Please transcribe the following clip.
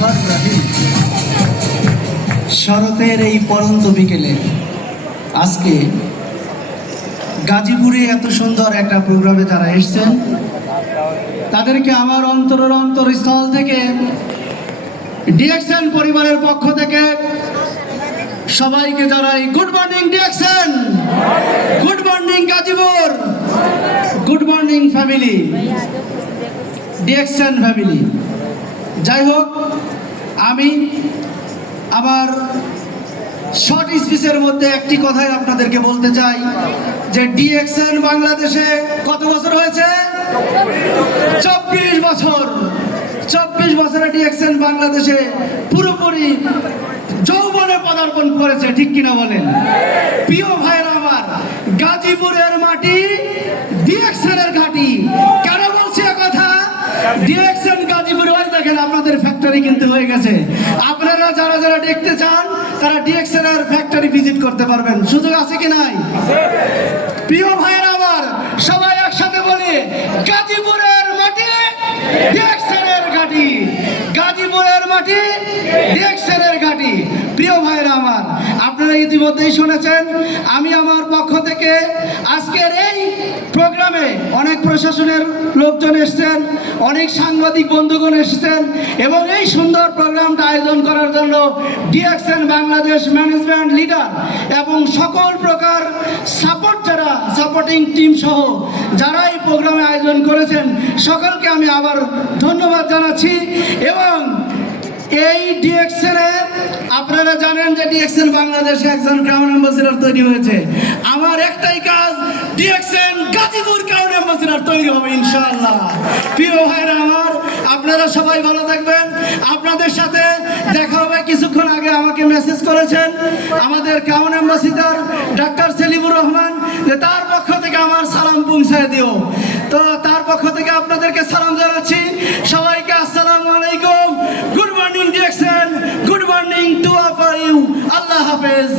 রহমান রহিম। শরতের এই পরন্ত বিকেলে আজকে গাজীপুরে এত সুন্দর একটা প্রোগ্রামে যারা এসেছেন তাদেরকে আমার অন্তরের অন্তরস্থল থেকে ডিএক্সএন পরিবারের পক্ষ থেকে সবাইকে জানাই good morning DXN, good morning Gazipur, good morning family, DXN family. যাই হোক, আমি আমার শর্ট স্পিচের মধ্যে একটি কথাই আপনাদেরকে বলতে চাই যে ডিএক্সএন বাংলাদেশে কত বছর হয়েছে? 24 বছর। 24 বছরে ডিএক্সএন বাংলাদেশে পুরোপুরি যৌবনে পদার্পণ করেছে, ঠিক কিনা বলেন? প্রিয় ভাইরা আমার, গাজীপুরের মাটি ডিএক্সএনের ঘাঁটি। কেন বলছি কথা? ডিএক্সএন গাজীপুরে ওই দেখেন আপনাদের ফ্যাক্টরি কিন্তু হয়ে গেছে। আপনারা যারা যারা দেখতে চান তারা ডিএক্সএন এর ফ্যাক্টরি ভিজিট করতে পারবেন। সুযোগ আছে কি নাই? প্রিয় ভাইরা আমার, সবাই একসাথে বলি গাজীপুরের মাটি ডিএক্সএন এর ঘাঁটি, গাজীপুরের মাটি ডিএক্সএন এর ঘাঁটি। প্রিয় ভাইরা আমার, আপনারা ইতিমধ্যেই শুনেছেন আমি আমার পক্ষ থেকে আজকের এই প্রোগ্রামে অনেক প্রশাসনের লোকজন এসেছেন, অনেক সাংবাদিক বন্ধুগণ এসেছেন এবং এই সুন্দর প্রোগ্রামটা আয়োজন করার জন্য ডিএক্সএন বাংলাদেশ ম্যানেজমেন্ট লিডার এবং সকল প্রকার সাপোর্টিং টিম সহ যারা এই প্রোগ্রামে আয়োজন করেছেন সকলকে আমি আবার ধন্যবাদ জানাচ্ছি। এবং এই ডিএক্সএনে আপনারা জানেন যে ডিএক্সএন বাংলাদেশে একজন ক্রাউন অ্যাম্বাসেডর তৈরি হয়েছে। আমার একটাই কাজ, ডিএক্সএন গাজীপুর ক্রাউন অ্যাম্বাসেডর তৈরি হবে ইনশাআল্লাহ। প্রিয় ভাইরা আমার, আপনারা সবাই ভালো থাকবেন। আপনাদের সাথে দেখা হবে। কিছুক্ষণ আগে আমাকে মেসেজ করেছেন আমাদের crown ambassador doctor Selimur Rahman যে তার পক্ষ থেকে আমার সালাম পৌঁছায় দিও। তো তার পক্ষ থেকে আপনাদেরকে সালাম জানাচ্ছি। সবাইকে আসসালামু আলাইকুম। Good morning DXN, good morning to all of you. আল্লাহ হাফেজ।